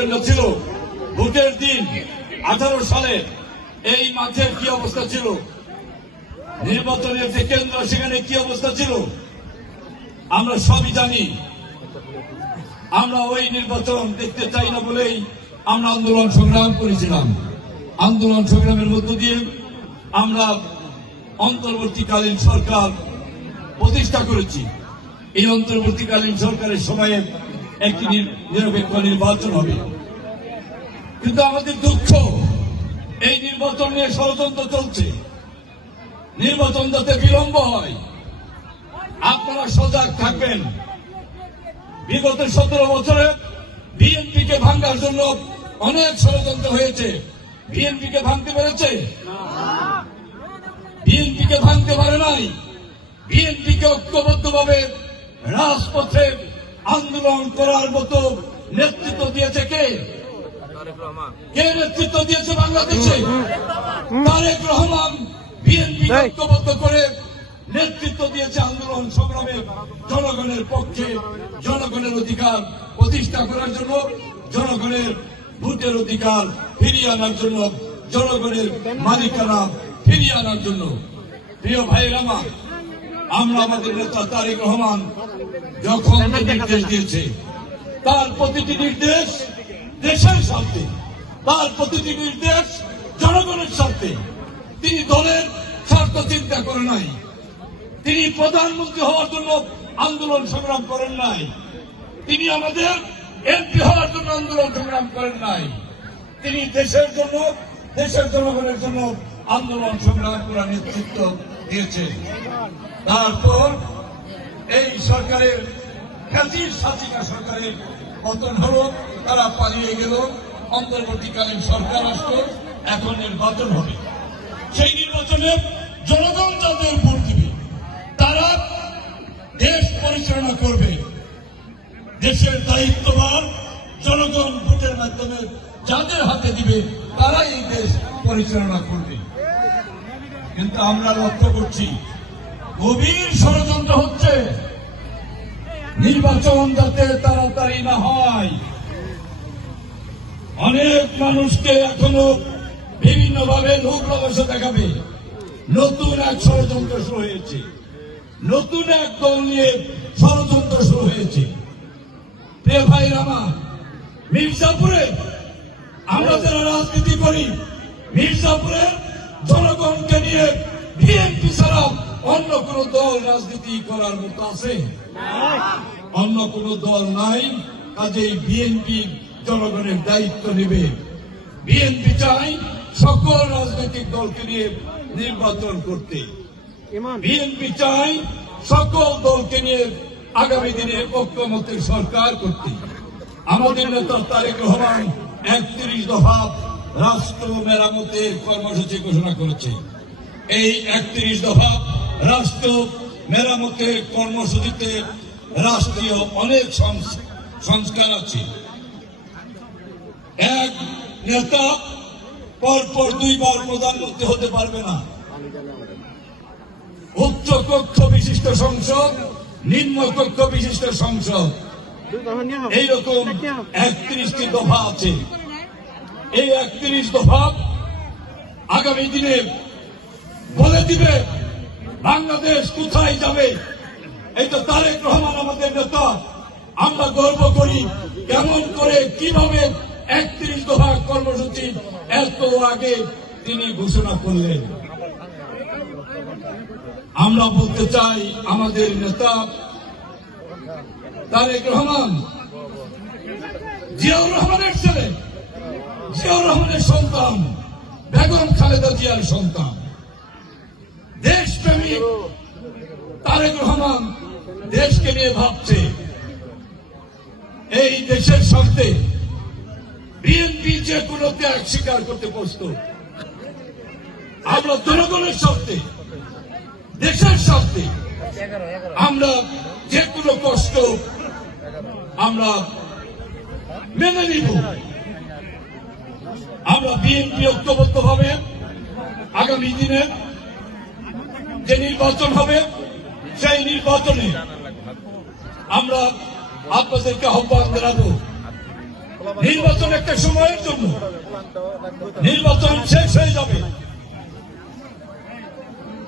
কেন্দ্র ছিল। ভোটের দিন আঠারো সালে এই মাঠের কি অবস্থা ছিল? নির্বাচনের যে কেন্দ্র, সেখানে কি অবস্থা ছিল? আমরা সবই জানি। আমরা ওই নির্বাচন দেখতে চাই না বলেই আমরা আন্দোলন সংগ্রাম করেছিলাম। আন্দোলন সংগ্রামের মধ্য দিয়ে আমরা অন্তর্বর্তীকালীন সরকার প্রতিষ্ঠা করেছি। এই অন্তর্বর্তীকালীন সরকারের সময়ে একটি নিরপেক্ষ নির্বাচন হবে। কিন্তু আমাদের দুঃখ, এই নির্বাচন নিয়ে ষড়যন্ত্র চলছে। নির্বাচন যাতে বিলম্ব হয়, আপনারা সজাগ থাকবেন। বিগত সতেরো বছরে বিএনপিকে ভাঙ্গার জন্য অনেক ষড়যন্ত্র হয়েছে। বিএনপিকে ভাঙতে পেরেছে? বিএনপিকে ভাঙতে পারে নাই। বিএনপিকে ঐক্যবদ্ধভাবে রাজপথে আন্দোলন করার মতো নেতৃত্ব দিয়েছে কে? কে নেতৃত্ব দিয়েছে বাংলাদেশে? তারেক রহমান বিএনপি ঐক্যবদ্ধ করে নেতৃত্ব দিয়েছে আন্দোলন সংগ্রামে জনগণের পক্ষে জনগণের অধিকার প্রতিষ্ঠা করার জন্য জনগণের ভোটের অধিকার ফিরিয়ে আনার জন্য জনগণের মালিকানা ফিরিয়ে আনার জন্য। প্রিয় ভাইয়ের আমার আমরা আমাদের নেতা তারেক রহমান যখন নির্দেশ দিয়েছে তার প্রতিটি নির্দেশ দেশের স্বার্থে তার প্রতিটি নির্দেশ জনগণের স্বার্থে। তিনি দলের স্বার্থ চিন্তা করে নাই। তিনি প্রধানমন্ত্রী হওয়ার জন্য আন্দোলন সংগ্রাম করেন নাই। তিনি আমাদের এমপি হওয়ার জন্য আন্দোলন সংগ্রাম করেন নাই। তিনি দেশের জন্য দেশের জনগণের জন্য আন্দোলন সংগ্রাম করার নেতৃত্ব দিয়েছেন। তারপর এই সরকারের খ্যাতির সাচিকা সরকারের পতন হলো, তারা পালিয়ে গেল। অন্তর্বর্তীকালীন সরকার আসলো, এখন নির্বাচন হবে। সেই নির্বাচনে জনগণ যাদের ভোট দিবে, তারা দেশ পরিচালনা করবে। দেশের দায়িত্বভার জনগণ ভোটের মাধ্যমে যাদের হাতে দিবে, তারাই এই দেশ পরিচালনা করবে। কিন্তু আমরা লক্ষ্য করছি, গভীর ষড়যন্ত্র নির্বাচন যাতে তাড়াতাড়ি না হয়। অনেক মানুষকে এখনও বিভিন্ন ভাবে লোক লালসা দেখাবে। নতুন এক ষড়যন্ত্র শুরু হয়েছে। নতুন এক দল নিয়ে ষড়যন্ত্র শুরু হয়েছে। প্রিয় ভাই, রামা, মির্জাপুরে আমরা যারা রাজনীতি করি, মির্জাপুরে কোন দল রাজনীতি করার মতো আছে? অন্য কোন দল নাই কাজেই বিএনপি জনগণের দায়িত্ব নেবে। বিএনপি চাই সকল রাজনৈতিক দলকে নিয়ে নির্বাচন করতে। বিএনপি চাই সকল দলকে নিয়ে আগামী দিনে ঐক্যমতের সরকার করতে। আমাদের নেতা তারেক রহমান একত্রিশ দফা রাষ্ট্র মেরামতের কর্মসূচি ঘোষণা করেছে। এই একত্রিশ দফা রাষ্ট্র মেরামতের কর্মসূচিতে রাষ্ট্রীয় অনেক সংস- সংস্কার আছে। এক নেতা পরপর দুইবার প্রধানমন্ত্রী হতে পারবে না। উচ্চ কক্ষ বিশিষ্ট সংসদ নিম্ন কক্ষ বিশিষ্ট সংসদ। এইরকম একত্রিশটি দফা আছে। এই একত্রিশ দফা আগামী দিনে বলে দিবে। বাংলাদেশ কোথায় যাবে? এই তো তারেক রহমান আমাদের নেতা। আমরা গর্ব করি কেমন করে, কীভাবে একত্রিশ দফা কর্মসূচি এত আগে তিনি ঘোষণা করলেন। আমরা বলতে চাই আমাদের নেতা তারেক রহমান। জিয়াউর রহমানের ছেলে, জিয়াউর রহমানের সন্তান, বেগম খালেদা জিয়ার সন্তান। তারেক রহমান দেশকে নিয়ে ভাবছে। এই দেশের স্বার্থে বিএনপি যে কোনো ত্যাগ স্বীকার করতে প্রস্তুত। আমরা জনগণের স্বার্থে, দেশের স্বার্থে আমরা যে কোনো কষ্ট আমরা মেনে নিব। আমরা বিএনপি ঐক্যবদ্ধ ভাবে আগামী দিনে যে নির্বাচন হবে সেই নির্বাচনে আমরা আপনাদেরকে আহ্বান জানাব। নির্বাচন একটা সময়ের জন্য। নির্বাচন শেষ হয়ে যাবে।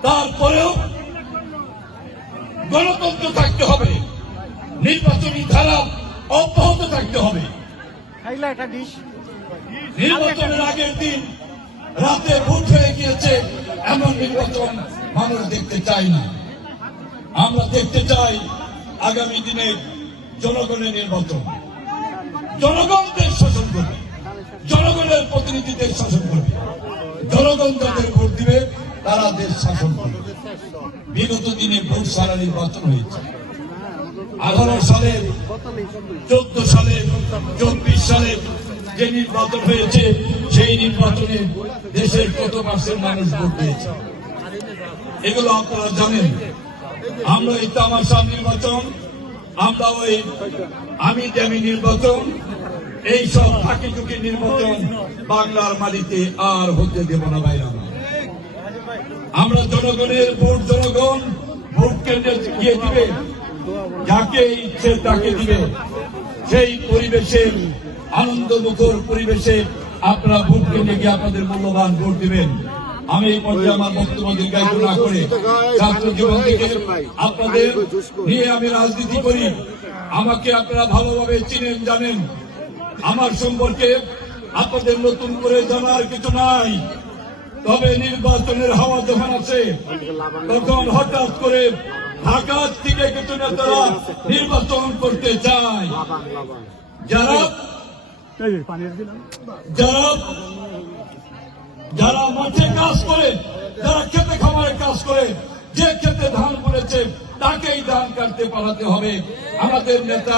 তারপরেও গণতন্ত্র থাকতে হবে। নির্বাচনী ধারা অব্যাহত থাকতে হবে। নির্বাচনের আগের দিন রাতে ভোট হয়ে গিয়েছে এমন নির্বাচন। মানুষ দেখতে চাই না। আমরা দেখতে চাই আগামী দিনে জনগণের নির্বাচন। জনগণ দেশ শাসন করবে। জনগণের প্রতিনিধিদের শাসন করবে। জনগণ যাদের ভোট দিবে, তারা দেশ শাসন করবে। বিগত দিনে ভোট সারা নির্বাচন হয়েছে। আঠারো সালে, চোদ্দ সালে, চব্বিশ সালে যে নির্বাচন হয়েছে, সেই নির্বাচনে দেশের কত মাসের মানুষ ভোট দিয়েছে এগুলো আপনারা জানেন। আমরা এই তামাশা নির্বাচন, আমরা ওই আমি তেমি নির্বাচন, এই সব ফাঁকি চুকি নির্বাচন বাংলার মাটিতে আর হতে দেব না বাইরে আমরা জনগণের ভোট, জনগণ ভোট কেন্দ্রে গিয়ে দিবে, যাকে ইচ্ছে তাকে দিবে। সেই পরিবেশে আনন্দ মুখর পরিবেশে আপনারা ভোট কেন্দ্রে গিয়ে আপনাদের মূল্যবান ভোট দিবেন। আমি এই পর্যায়ে আমার বক্তব্য দীর্ঘায়িত না করে ছাত্র জীবন থেকে আপনাদের নিয়ে আমি রাজনীতি করি। আমাকে আপনারা ভালোভাবে চিনেন, জানেন। আমার সম্পর্কে আপনাদের নতুন করে জানার কিছু নাই। তবে নির্বাচনের হাওয়া যখন আছে তখন হঠাৎ করে ঢাকার থেকে কিছু নেতারা নির্বাচন করতে চায়। যারা যারা যারা মাঠে কাজ করে, যারা খেতে খামারে কাজ করে, যে খেতে ধান করেছে তাকেই ধান কাটতে পাঠাতে হবে। আমাদের নেতা